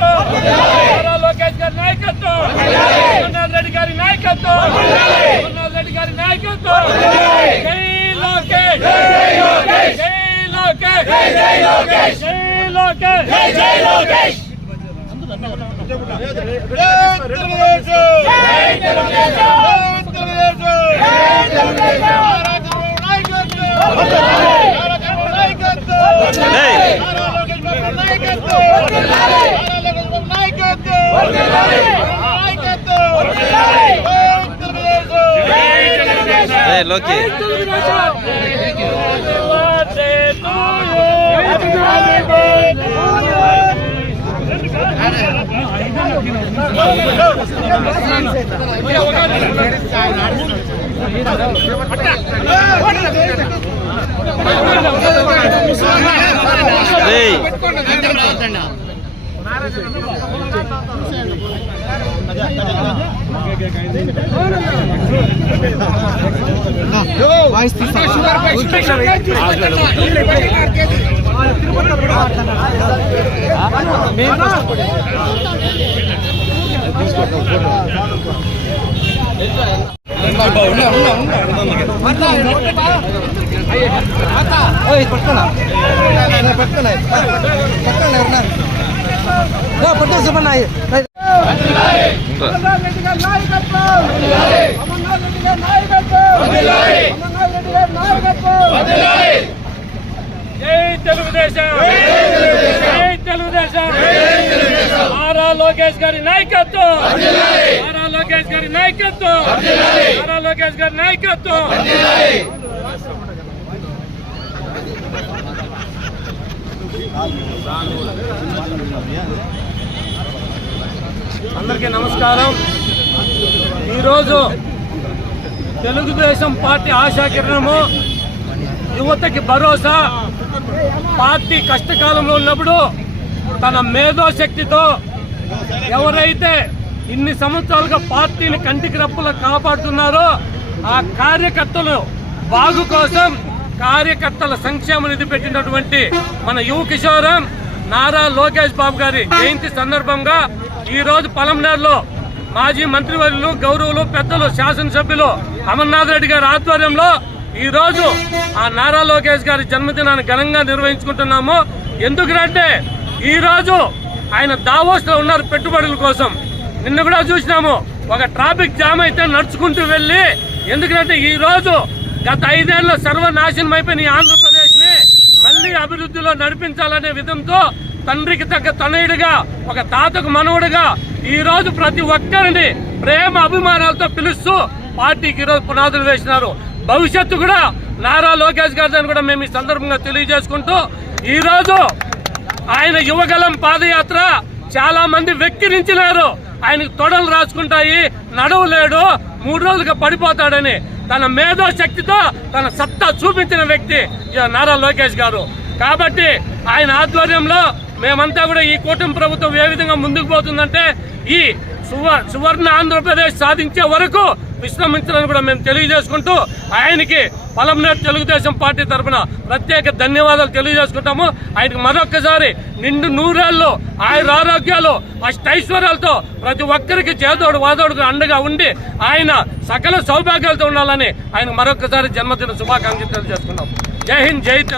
నాయకత్వం, నారా లోకేష్ గారి నాయకత్వం, జగన్మోహన్ రెడ్డి గారి నాయకత్వం, జగన్మోహన్ రెడ్డి గారి నాయకత్వం. జై లోకేష్, జై లోకేష్, జై లోకేష్, జై లోకేష్, జై లోకేష్, జై లోకేష్. లోకి జై తెలుగుదేశం, జై తెలుగుదేశం. నారా లోకేష్ గారి నాయకత్వం, నారా లోకేష్ గారి నాయకత్వం, నారా లోకేష్ గారి నాయకత్వం. అందరికీ నమస్కారం. ఈరోజు తెలుగుదేశం పార్టీ ఆశాకిరణము, యువతకి భరోసా. పార్టీ కష్టకాలంలో ఉన్నప్పుడు తన మేధోశక్తితో ఎవరైతే ఇన్ని సంవత్సరాలుగా పార్టీని కంటికి రెప్పలా కాపాడుతున్నారో ఆ కార్యకర్తలు బాగు కోసం కార్యకర్తల సంక్షేమ నిధి పెట్టినటువంటి మన యువ కిషోరం నారా లోకేష్ బాబు గారి జయంతి సందర్భంగా ఈరోజు పలమనేరులో మాజీ మంత్రివర్యులు, గౌరవులు, పెద్దలు, శాసనసభ్యులు అమర్నాథ్ రెడ్డి గారి ఆధ్వర్యంలో ఈరోజు ఆ నారా లోకేష్ గారి జన్మదినాన్ని ఘనంగా నిర్వహించుకుంటున్నాము. ఎందుకంటే ఈరోజు ఆయన దావోస్ లో ఉన్నారు పెట్టుబడుల కోసం. నిన్న కూడా చూసినాము, ఒక ట్రాఫిక్ జామ్ అయితే నడుచుకుంటూ వెళ్ళి, ఎందుకంటే ఈ రోజు గత 5 ఏళ్ల సర్వనాశనం అయిపోయిన ఈ ఆంధ్రప్రదేశ్ ని మళ్లీ అభివృద్ధిలో నడిపించాలనే విధంతో తండ్రికి తగ్గ తనయుడిగా, ఒక తాతకు మనవుడిగా ఈ రోజు ప్రతి ఒక్కరిని ప్రేమ అభిమానాలతో పిలుస్తూ పార్టీకి ఈరోజు పునాదులు వేసినారు. భవిష్యత్తు కూడా నారా లోకేష్ గారిని కూడా మేము ఈ సందర్భంగా తెలియజేసుకుంటూ, ఈ రోజు ఆయన యువగలం పాదయాత్ర చాలా మంది వెక్కిరించినారు. ఆయనకు తొడలు రాసుకుంటాయి, నడవలేడు, 3 రోజులుగా పడిపోతాడని తన మేధో శక్తితో తన సత్తా చూపించిన వ్యక్తి నారా లోకేష్ గారు. కాబట్టి ఆయన ఆధ్వర్యంలో మేమంతా కూడా ఈ కూటమి ప్రభుత్వం ఏ విధంగా ముందుకు పోతుందంటే ఈ సువర్ణ ఆంధ్రప్రదేశ్ సాధించే వరకు విశ్రమించాలని కూడా మేము తెలియజేసుకుంటూ ఆయనకి పలమనేరు తెలుగుదేశం పార్టీ తరఫున ప్రత్యేక ధన్యవాదాలు తెలియజేసుకుంటాము. ఆయనకు మరొక్కసారి నిండు 100 ఏళ్ళు ఆయన ఆరోగ్యాలు, అష్టైశ్వర్యాలతో ప్రతి ఒక్కరికి చేదోడు వాదోడుకు అండగా ఉండి ఆయన సకల సౌభాగ్యాలతో ఉండాలని ఆయన మరొక్కసారి జన్మదిన శుభాకాంక్షలు తెలియజేసుకున్నాం. జై హింద్, జై తెలంగాణ.